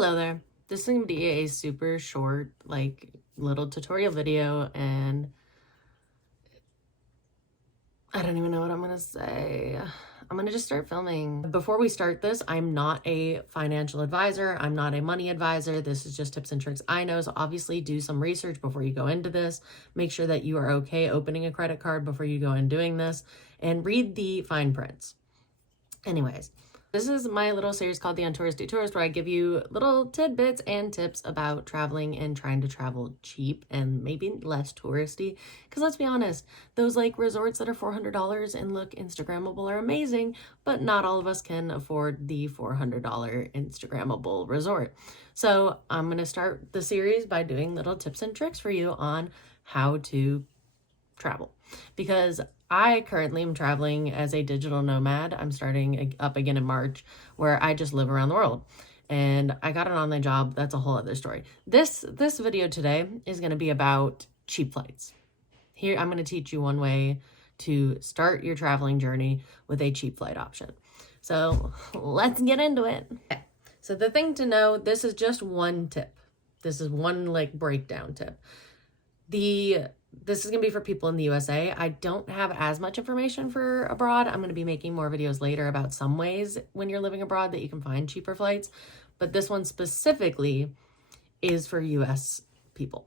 Hello there. This is going to be a super short, little tutorial video, and I don't even know what I'm going to say. I'm going to just start filming. Before we start this, I'm not a financial advisor. I'm not a money advisor. This is just tips and tricks I know. So obviously do some research before you go into this. Make sure that you are okay opening a credit card before you go in doing this, and read the fine prints. Anyways, this is my little series called the Untouristy Tourist, where I give you little tidbits and tips about traveling and trying to travel cheap and maybe less touristy. Because let's be honest, those resorts that are $400 and look Instagrammable are amazing, but not all of us can afford the $400 Instagrammable resort. So I'm going to start the series by doing little tips and tricks for you on how to travel, because I currently am traveling as a digital nomad. I'm starting up again in March, where I just live around the world, and I got an online job. That's a whole other story. This video today is going to be about cheap flights. Here, I'm going to teach you one way to start your traveling journey with a cheap flight option. So let's get into it. Okay. So the thing to know, this is just one tip. This is one breakdown tip. This is going to be for people in the USA. I don't have as much information for abroad. I'm going to be making more videos later about some ways when you're living abroad that you can find cheaper flights. But this one specifically is for US people.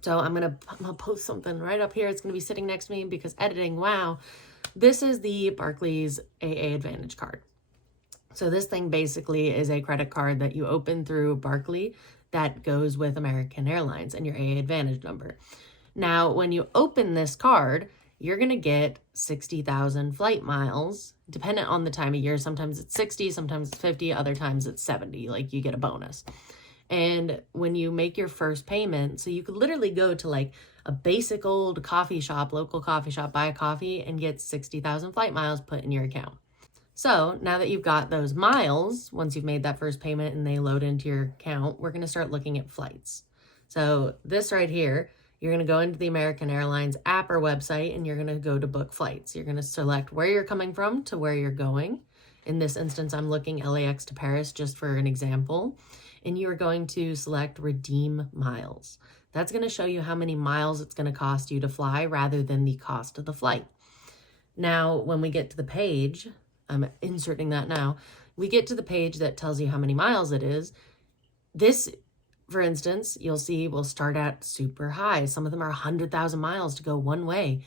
So I'm going to post something right up here. It's going to be sitting next to me because editing, wow. This is the Barclays AA Advantage card. So this thing basically is a credit card that you open through Barclays that goes with American Airlines and your AA Advantage number. Now, when you open this card, you're going to get 60,000 flight miles, dependent on the time of year. Sometimes it's 60, sometimes it's 50, other times it's 70, you get a bonus. And when you make your first payment, so you could literally go to a basic old coffee shop, local coffee shop, buy a coffee and get 60,000 flight miles put in your account. So now that you've got those miles, once you've made that first payment and they load into your account, we're going to start looking at flights. So this right here, you're going to go into the American Airlines app or website, and you're going to go to book flights. You're going to select where you're coming from to where you're going. In this instance, I'm looking LAX to Paris just for an example. And you are going to select redeem miles. That's going to show you how many miles it's going to cost you to fly rather than the cost of the flight. Now, when we get to the page, I'm inserting that now, we get to the page that tells you how many miles it is. This, for instance, you'll see will start at super high. Some of them are 100,000 miles to go one way.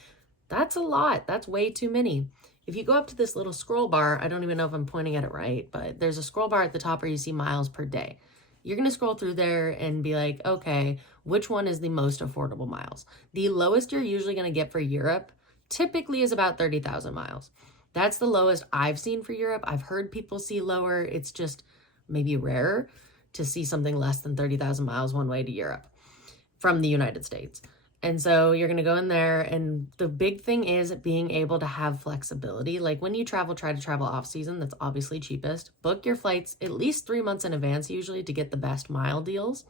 That's a lot. That's way too many. If you go up to this little scroll bar, I don't even know if I'm pointing at it right, but there's a scroll bar at the top where you see miles per day. You're going to scroll through there and be like, okay, which one is the most affordable miles? The lowest you're usually going to get for Europe typically is about 30,000 miles. That's the lowest I've seen for Europe. I've heard people see lower. It's just maybe rarer to see something less than 30,000 miles one way to Europe from the United States. And so you're going to go in there, and the big thing is being able to have flexibility. When you travel, try to travel off season. That's obviously cheapest. Book your flights at least 3 months in advance usually to get the best mile deals.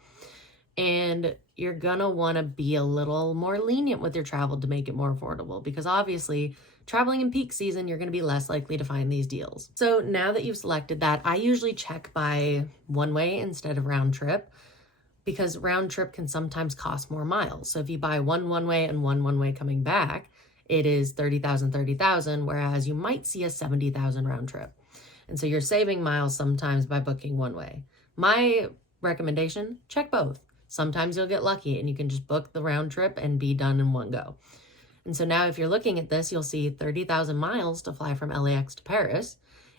And you're going to want to be a little more lenient with your travel to make it more affordable, because obviously traveling in peak season, you're going to be less likely to find these deals. So now that you've selected that, I usually check by one way instead of round trip, because round trip can sometimes cost more miles. So if you buy one way and one way coming back, it is 30,000, whereas you might see a 70,000 round trip. And so you're saving miles sometimes by booking one way. My recommendation, check both. Sometimes you'll get lucky and you can just book the round trip and be done in one go. And so now if you're looking at this, you'll see 30,000 miles to fly from LAX to Paris.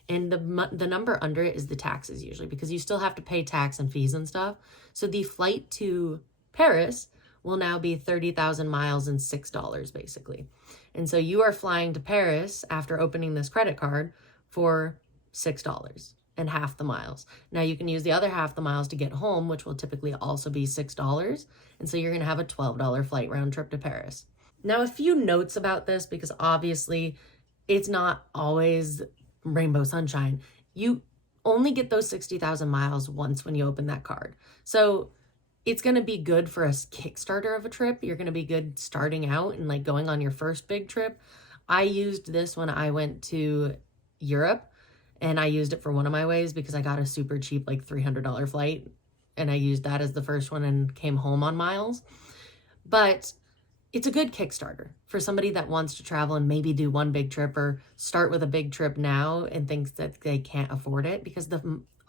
And the number under it is the taxes usually, because you still have to pay tax and fees and stuff. So the flight to Paris will now be 30,000 miles and $6 basically. And so you are flying to Paris after opening this credit card for $6 and half the miles. Now you can use the other half the miles to get home, which will typically also be $6. And so you're going to have a $12 flight round trip to Paris. Now, a few notes about this, because obviously it's not always rainbow sunshine. You only get those 60,000 miles once when you open that card. So it's going to be good for a Kickstarter of a trip. You're going to be good starting out and going on your first big trip. I used this when I went to Europe, And I used it for one of my ways because I got a super cheap, like $300 flight. And I used that as the first one and came home on miles. But it's a good Kickstarter for somebody that wants to travel and maybe do one big trip or start with a big trip now and thinks that they can't afford it, because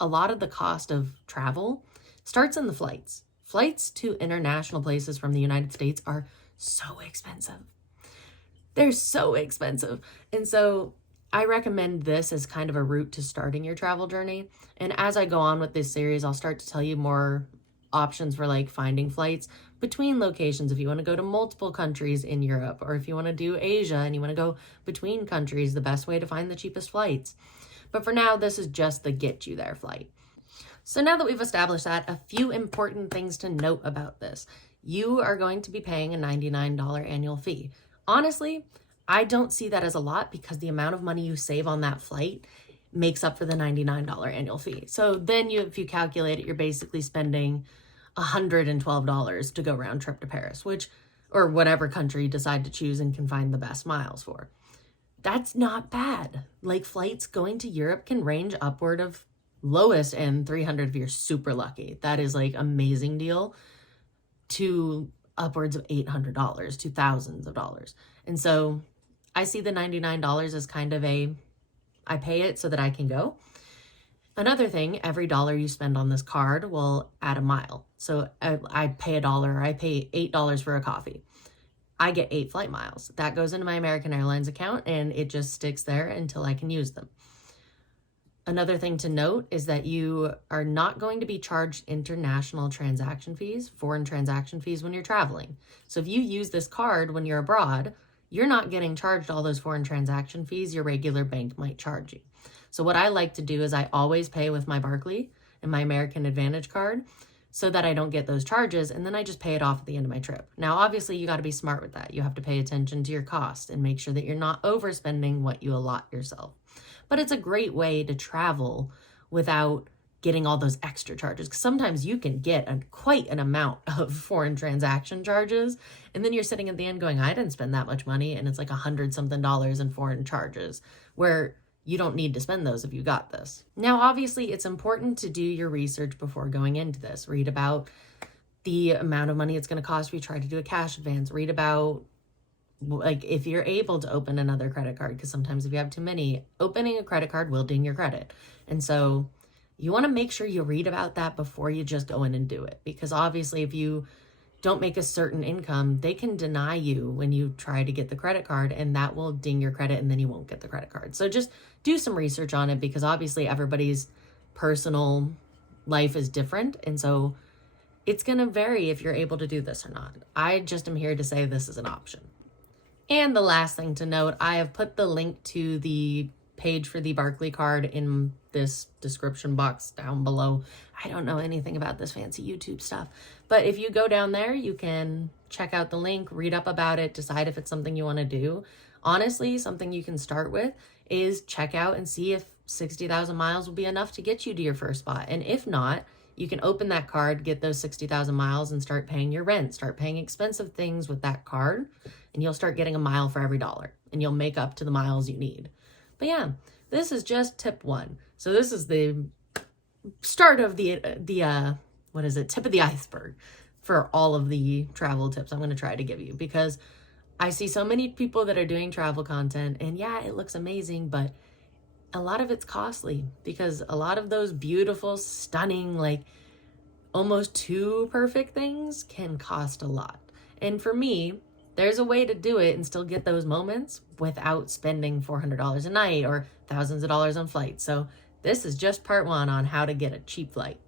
a lot of the cost of travel starts in the flights. Flights to international places from the United States are so expensive. They're so expensive. And so I recommend this as kind of a route to starting your travel journey. And as I go on with this series, I'll start to tell you more options for like finding flights between locations if you want to go to multiple countries in Europe, or if you want to do Asia and you want to go between countries, the best way to find the cheapest flights. But for now, this is just the get you there flight. So now that we've established that, a few important things to note about this. You are going to be paying a $99 annual fee. Honestly, I don't see that as a lot because the amount of money you save on that flight makes up for the $99 annual fee. So then if you calculate it, you're basically spending $112 to go round trip to Paris, or whatever country you decide to choose and can find the best miles for. That's not bad. Like, flights going to Europe can range upward of lowest end 300 if you're super lucky. That is like amazing deal, to upwards of $800 to thousands of dollars. And so I see the $99 as kind of I pay it so that I can go. Another thing, every dollar you spend on this card will add a mile. So I pay $1, I pay $8 for a coffee. I get 8 flight miles. That goes into my American Airlines account and it just sticks there until I can use them. Another thing to note is that you are not going to be charged international transaction fees, foreign transaction fees when you're traveling. So if you use this card when you're abroad, you're not getting charged all those foreign transaction fees your regular bank might charge you. So what I like to do is I always pay with my Barclay and my American Advantage card so that I don't get those charges, and then I just pay it off at the end of my trip. Now, obviously, you got to be smart with that. You have to pay attention to your cost and make sure that you're not overspending what you allot yourself. But it's a great way to travel without getting all those extra charges, because sometimes you can get quite an amount of foreign transaction charges, and then you're sitting at the end going, I didn't spend that much money, and it's like $100-something in foreign charges, where you don't need to spend those if you got this. Now, obviously, it's important to do your research before going into this. Read about the amount of money it's going to cost if you try to do a cash advance. Read about, like, if you're able to open another credit card, because sometimes if you have too many, opening a credit card will ding your credit. And so you want to make sure you read about that before you just go in and do it, because obviously if you don't make a certain income, they can deny you when you try to get the credit card, and that will ding your credit and then you won't get the credit card. So just do some research on it, because obviously everybody's personal life is different. And so it's going to vary if you're able to do this or not. I just am here to say this is an option. And the last thing to note, I have put the link to the page for the Barclay card in this description box down below. I don't know anything about this fancy YouTube stuff, but if you go down there, you can check out the link, read up about it, decide if it's something you want to do. Honestly, something you can start with is check out and see if 60,000 miles will be enough to get you to your first spot. And if not, you can open that card, get those 60,000 miles, and start paying your rent, start paying expensive things with that card, and you'll start getting a mile for every dollar, and you'll make up to the miles you need. But yeah, this is just tip 1. So this is the start of the tip of the iceberg for all of the travel tips I'm going to try to give you, because I see so many people that are doing travel content, and yeah, it looks amazing, but a lot of it's costly, because a lot of those beautiful, stunning, like almost too perfect things can cost a lot. And for me, there's a way to do it and still get those moments without spending $400 a night or thousands of dollars on flights. So this is just part 1 on how to get a cheap flight.